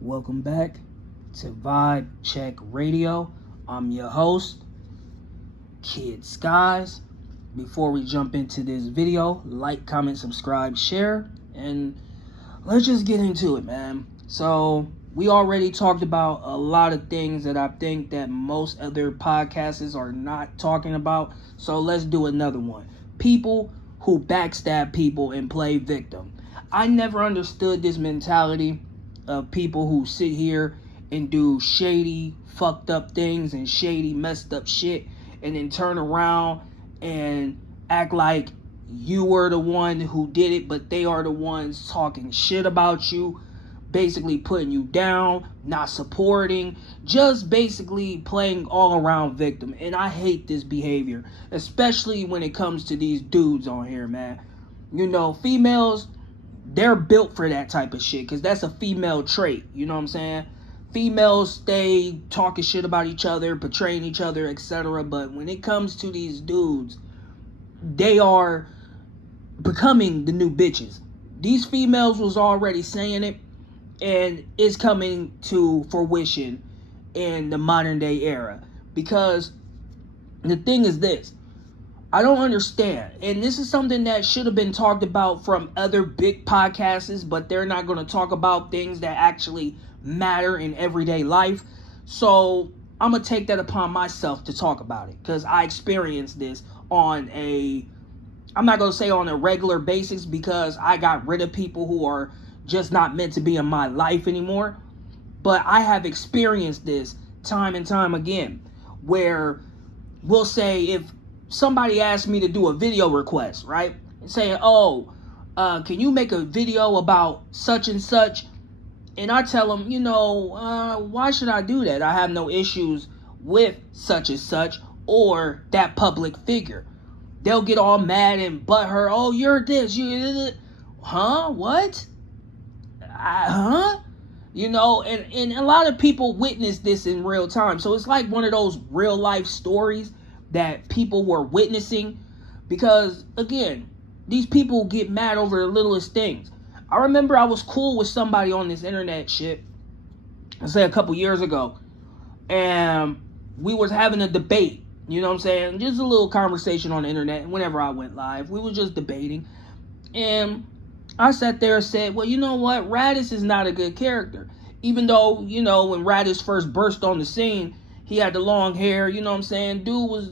Welcome back to Vibe Check Radio. I'm your host, Kid Skies. Before we jump into this video, like, comment, subscribe, share, and let's just get into it, man. So, we already talked about a lot of things that I think that most other podcasters are not talking about. So, let's do another one. People who backstab people and play victim. I never understood this mentality of people who sit here and do shady, fucked up things and shady, messed up shit, and then turn around and act like you were the one who did it, but they are the ones talking shit about you, basically putting you down, not supporting, just basically playing all around victim. And I hate this behavior, especially when it comes to these dudes on here, man. You know, females, they're built for that type of shit, because that's a female trait, you know what I'm saying? Females stay talking shit about each other, portraying each other, etc. But when it comes to these dudes, they are becoming the new bitches. These females was already saying it, and it's coming to fruition in the modern day era. Because the thing is this, I don't understand, and this is something that should have been talked about from other big podcasts, but they're not going to talk about things that actually matter in everyday life. So I'm going to take that upon myself to talk about it, because I experienced this on I'm not going to say on a regular basis, because I got rid of people who are just not meant to be in my life anymore. But I have experienced this time and time again, where we'll say if somebody asked me to do a video request, right? Saying, can you make a video about such and such? And I tell them, why should I do that? I have no issues with such and such or that public figure. They'll get all mad and butthurt. Oh, you're this. Huh? What? And a lot of people witness this in real time. So it's like one of those real life stories that people were witnessing, because again, these people get mad over the littlest things. I remember I was cool with somebody on this internet shit, let's say a couple years ago, and we was having a debate, you know what I'm saying, just a little conversation on the internet. Whenever I went live, we were just debating, and I sat there and said, well, you know what, Raditz is not a good character. Even though, when Raditz first burst on the scene, he had the long hair, you know what I'm saying? Dude was,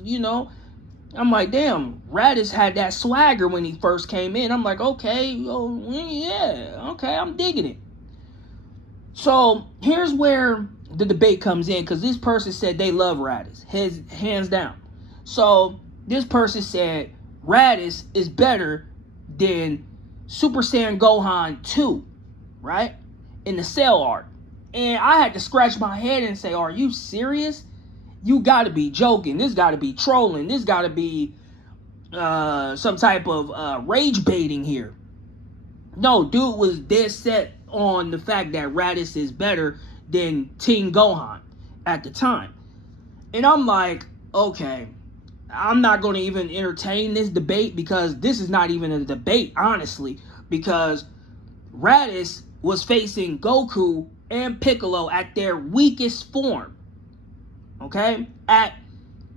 I'm like, damn, Raditz had that swagger when he first came in. I'm like, okay, I'm digging it. So here's where the debate comes in, because this person said they love Raditz, hands down. So this person said Raditz is better than Super Saiyan Gohan 2, right? In the Cell arc. And I had to scratch my head and say, are you serious? You gotta be joking. This gotta be trolling. This gotta be some type of rage baiting here. No, dude was dead set on the fact that Raditz is better than Teen Gohan at the time. And I'm like, okay, I'm not going to even entertain this debate, because this is not even a debate, honestly, because Raditz was facing Goku and Piccolo at their weakest form. Okay? At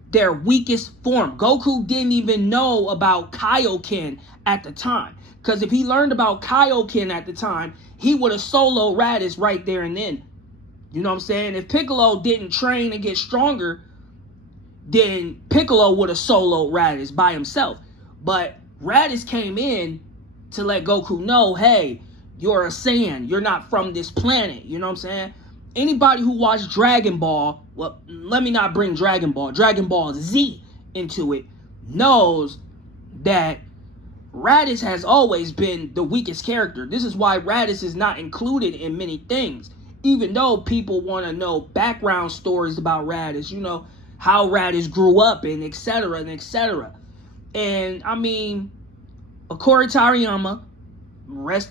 their weakest form. Goku didn't even know about Kaioken at the time. Because if he learned about Kaioken at the time, he would have soloed Raditz right there and then. You know what I'm saying? If Piccolo didn't train and get stronger, then Piccolo would have soloed Raditz by himself. But Raditz came in to let Goku know, hey, you're a Saiyan. You're not from this planet. You know what I'm saying? Anybody who watched Dragon Ball, well, let me not bring Dragon Ball Z into it, knows that Raditz has always been the weakest character. This is why Raditz is not included in many things. Even though people want to know background stories about Raditz, how Raditz grew up and etc. and etc. And I mean, Akira Toriyama,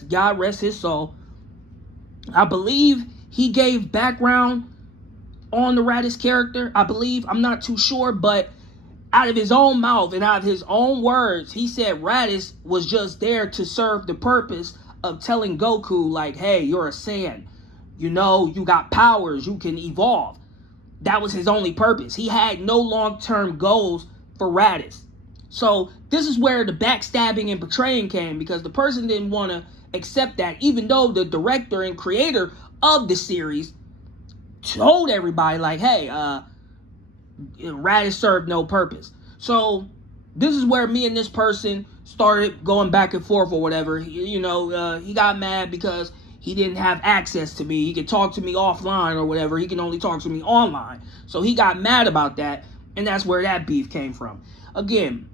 God rest his soul, I believe he gave background on the Raditz character. I believe, I'm not too sure, but out of his own mouth and out of his own words, he said Raditz was just there to serve the purpose of telling Goku, like, hey, you're a Saiyan. You know, you got powers, you can evolve. That was his only purpose. He had no long-term goals for Raditz. So this is where the backstabbing and betraying came, because the person didn't want to accept that, even though the director and creator of the series told everybody, like, hey, Raditz served no purpose. So this is where me and this person started going back and forth or whatever. He got mad because he didn't have access to me. He could talk to me offline or whatever. He can only talk to me online. So he got mad about that, and that's where that beef came from. Again,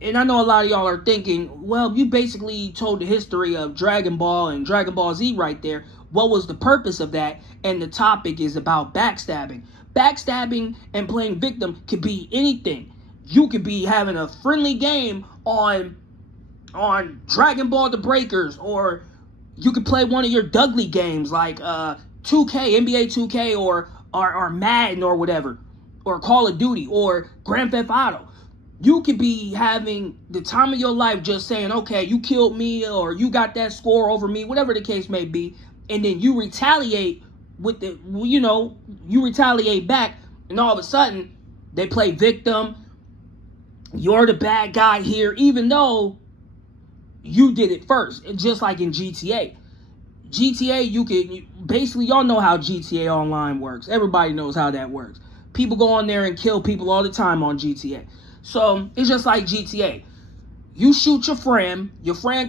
and I know a lot of y'all are thinking, well, you basically told the history of Dragon Ball and Dragon Ball Z right there. What was the purpose of that? And the topic is about backstabbing. Backstabbing and playing victim could be anything. You could be having a friendly game on Dragon Ball The Breakers, or you could play one of your Dudley games like 2K, NBA 2K, or Madden or whatever, or Call of Duty, or Grand Theft Auto. You could be having the time of your life just saying, okay, you killed me, or you got that score over me, whatever the case may be, and then you retaliate with you retaliate back, and all of a sudden, they play victim. You're the bad guy here, even though you did it first. Just like in GTA. Basically, y'all know how GTA Online works. Everybody knows how that works. People go on there and kill people all the time on GTA. So, it's just like GTA. You shoot your friend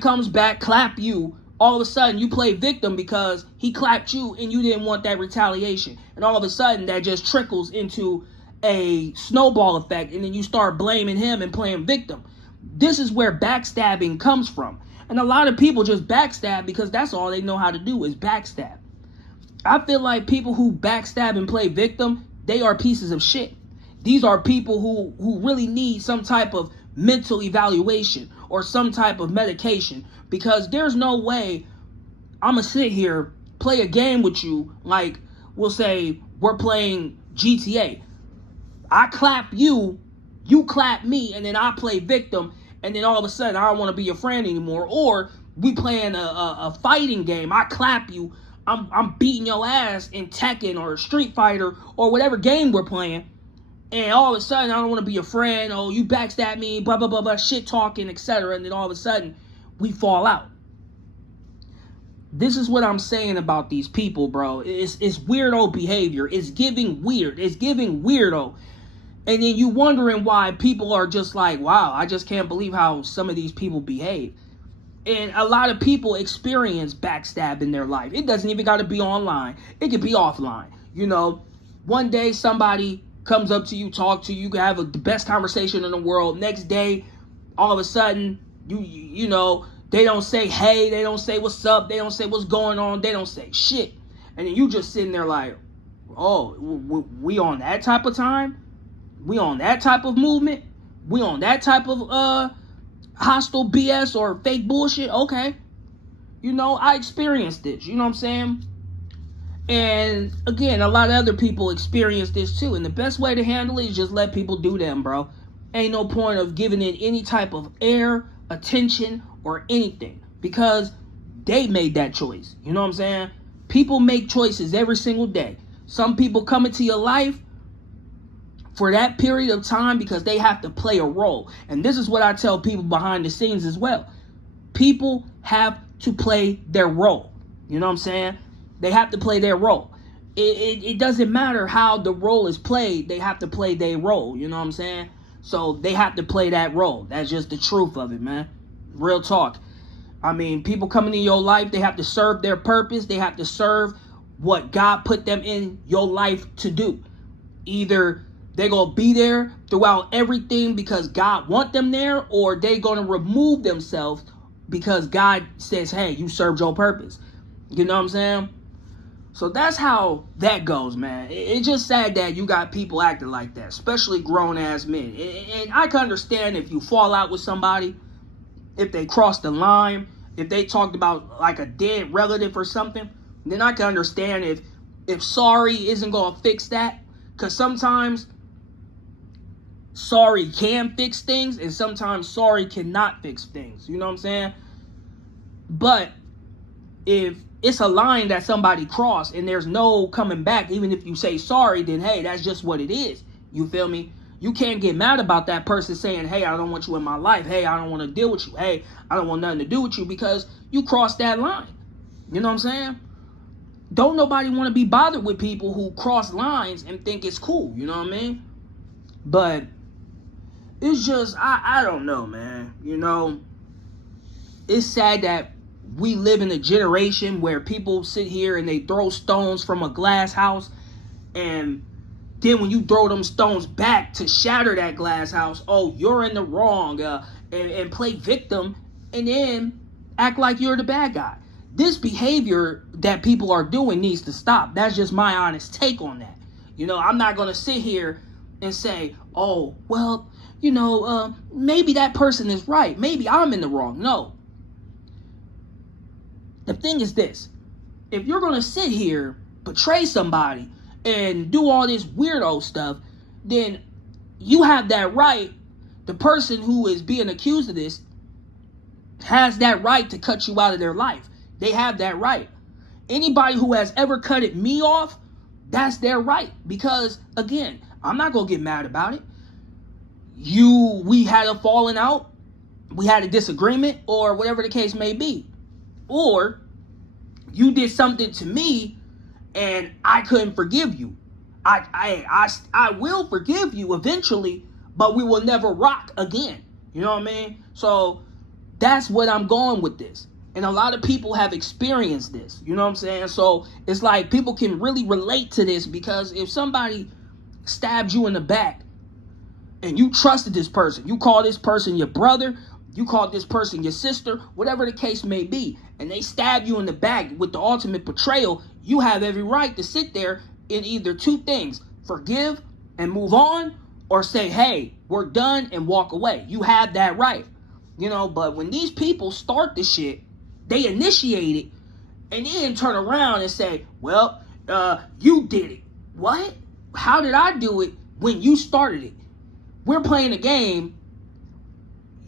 comes back, clap you. All of a sudden, you play victim because he clapped you and you didn't want that retaliation. And all of a sudden, that just trickles into a snowball effect, and then you start blaming him and playing victim. This is where backstabbing comes from. And a lot of people just backstab because that's all they know how to do is backstab. I feel like people who backstab and play victim, they are pieces of shit. These are people who really need some type of mental evaluation or some type of medication, because there's no way I'm going to sit here, play a game with you, like we'll say we're playing GTA. I clap you, you clap me, and then I play victim, and then all of a sudden I don't want to be your friend anymore. Or we playing a fighting game, I clap you, I'm beating your ass in Tekken or Street Fighter or whatever game we're playing, and all of a sudden I don't want to be your friend, oh, you backstab me, blah, blah, blah, blah, shit talking, etc., and then all of a sudden we fall out. This is what I'm saying about these people, bro. It's weirdo behavior. It's giving weird. It's giving weirdo. And then you wondering why people are just like, wow, I just can't believe how some of these people behave. And a lot of people experience backstab in their life. It doesn't even got to be online. It could be offline. You know, one day somebody comes up to you, talk to you, can have the best conversation in the world. Next day, all of a sudden, you know, they don't say hey, they don't say what's up, they don't say what's going on, they don't say shit. And then you just sitting there like, oh, we on that type of time? We on that type of movement? We on that type of hostile BS or fake bullshit? Okay. You know, I experienced this. You know what I'm saying? And again, a lot of other people experience this too. And the best way to handle it is just let people do them, bro. Ain't no point of giving it any type of air, attention, or anything, because they made that choice. You know what I'm saying? People make choices every single day. Some people come into your life for that period of time because they have to play a role. And this is what I tell people behind the scenes as well. People have to play their role. You know what I'm saying? They have to play their role. It doesn't matter how the role is played. They have to play their role. You know what I'm saying? So they have to play that role. That's just the truth of it, man. Real talk. I mean, people coming in your life, they have to serve their purpose. They have to serve what God put them in your life to do. Either they're going to be there throughout everything because God want them there, or they're going to remove themselves because God says, hey, you served your purpose. You know what I'm saying? So that's how that goes, man. It's just sad that you got people acting like that, especially grown-ass men. And I can understand if you fall out with somebody, if they cross the line, if they talked about like a dead relative or something, then I can understand if sorry isn't going to fix that. Because sometimes sorry can fix things, and sometimes sorry cannot fix things. You know what I'm saying? But if it's a line that somebody crossed, and there's no coming back. Even if you say sorry, then hey, that's just what it is. You feel me? You can't get mad about that person saying, hey, I don't want you in my life. Hey, I don't want to deal with you. Hey, I don't want nothing to do with you, because you crossed that line. You know what I'm saying? Don't nobody want to be bothered with people who cross lines and think it's cool. You know what I mean? But it's just, I don't know, man. You know, it's sad that we live in a generation where people sit here and they throw stones from a glass house, and then when you throw them stones back to shatter that glass house, oh, you're in the wrong, and play victim, and then act like you're the bad guy. This behavior that people are doing needs to stop. That's just my honest take on that. You know, I'm not going to sit here and say, oh, well, you know, maybe that person is right. Maybe I'm in the wrong. No. The thing is this. If you're going to sit here, betray somebody, and do all this weirdo stuff, then you have that right. The person who is being accused of this has that right to cut you out of their life. They have that right. Anybody who has ever cutted me off, that's their right. Because, again, I'm not going to get mad about it. We had a falling out, we had a disagreement, or whatever the case may be. Or you did something to me and I couldn't forgive you. I will forgive you eventually, but we will never rock again. You know what I mean? So that's what I'm going with this. And a lot of people have experienced this. You know what I'm saying? So it's like people can really relate to this, because if somebody stabbed you in the back and you trusted this person, you call this person your brother, you call this person your sister, whatever the case may be, and they stab you in the back with the ultimate betrayal, you have every right to sit there in either two things: forgive and move on, or say, hey, we're done, and walk away. You have that right. You know, but when these people start this shit, they initiate it, and then turn around and say, well, you did it. What? How did I do it when you started it? We're playing a game.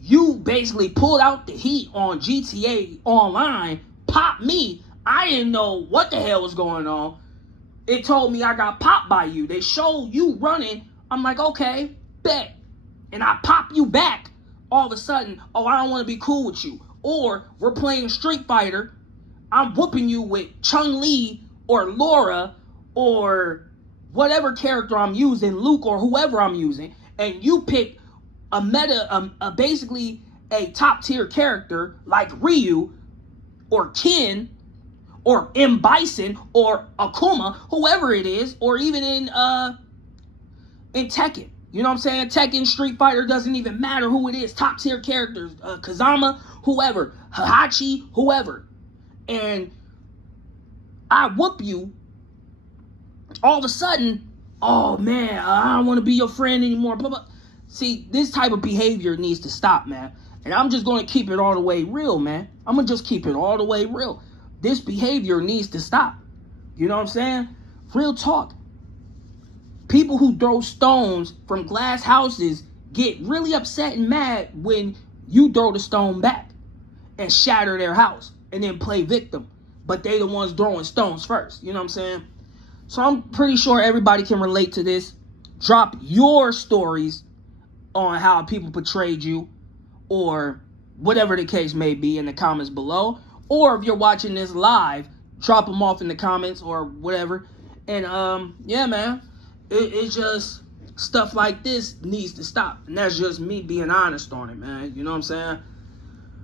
You basically pulled out the heat on GTA Online, popped me. I didn't know what the hell was going on. It told me I got popped by you. They showed you running. I'm like, okay, bet. And I pop you back. All of a sudden, oh, I don't want to be cool with you. Or we're playing Street Fighter. I'm whooping you with Chun-Li or Laura or whatever character I'm using, Luke or whoever I'm using, and you pick basically a top tier character like Ryu or Ken or M. Bison or Akuma, whoever it is, or even in Tekken. You know what I'm saying? Tekken, Street Fighter, doesn't even matter who it is. Top tier characters, Kazama, whoever, Hachi, whoever. And I whoop you. All of a sudden, oh man, I don't want to be your friend anymore. Blah, blah. See, this type of behavior needs to stop, man. And I'm just going to keep it all the way real, man. I'm going to just keep it all the way real. This behavior needs to stop. You know what I'm saying? Real talk. People who throw stones from glass houses get really upset and mad when you throw the stone back and shatter their house and then play victim. But they the ones throwing stones first. You know what I'm saying? So I'm pretty sure everybody can relate to this. Drop your stories on how people portrayed you, or whatever the case may be, in the comments below. Or if you're watching this live, drop them off in the comments or whatever. And yeah, man, it's just stuff like this needs to stop. And that's just me being honest on it, man. You know what I'm saying?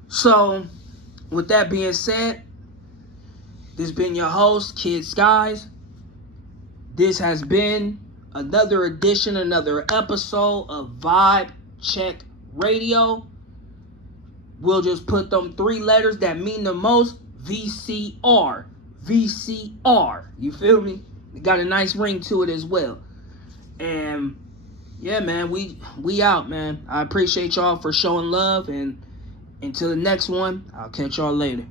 So with that being said, this has been your host, Kid Skies. This has been another edition, another episode of Vibe Check Radio. We'll just put them three letters that mean the most: VCR. VCR. You feel me? It got a nice ring to it as well. And yeah, man, we out, man. I appreciate y'all for showing love, and until the next one, I'll catch y'all later.